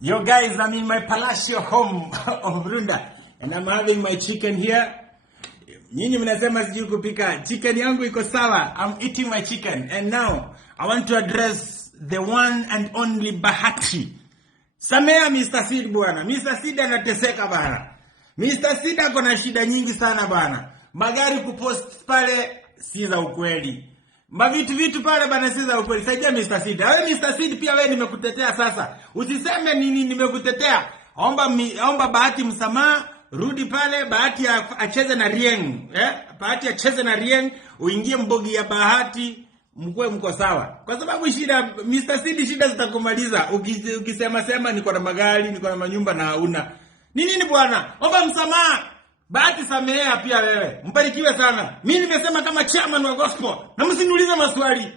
Yo guys, I'm in my palatial home of Runda and I'm having my chicken here. Nyinyi mnasema sijui kupika. Chicken yangu iko sawa. I'm eating my chicken and now I want to address the one and only Bahati. Samea Mr. Seed bwana. Mr. Seed anateseka bwana. Mr. Seed ako na shida nyingi sana bwana. Magari kupost pale si za ukweli. Vitu pale bana si za ukweli. Saidia Mr. Seed. Wewe Mr. Seed pia wewe nimekutetea sasa. Usiseme nini nimekutetea. Omba Bahati msamaha, rudi pale Bahati acheze na Rieng. Bahati acheze na Rieng, uingie mbogi ya Bahati, mko sawa. Kwa sababu shida Mr. Seed shida zitakumaliza. Ukisema niko na magari, niko na manyumba na hauna. Nini bwana? Omba msamaha. Bahati samehea pia wewe. Mbarikiwe sana. Mimi nimesema kama chairman wa gospel. Na msiniulize maswali.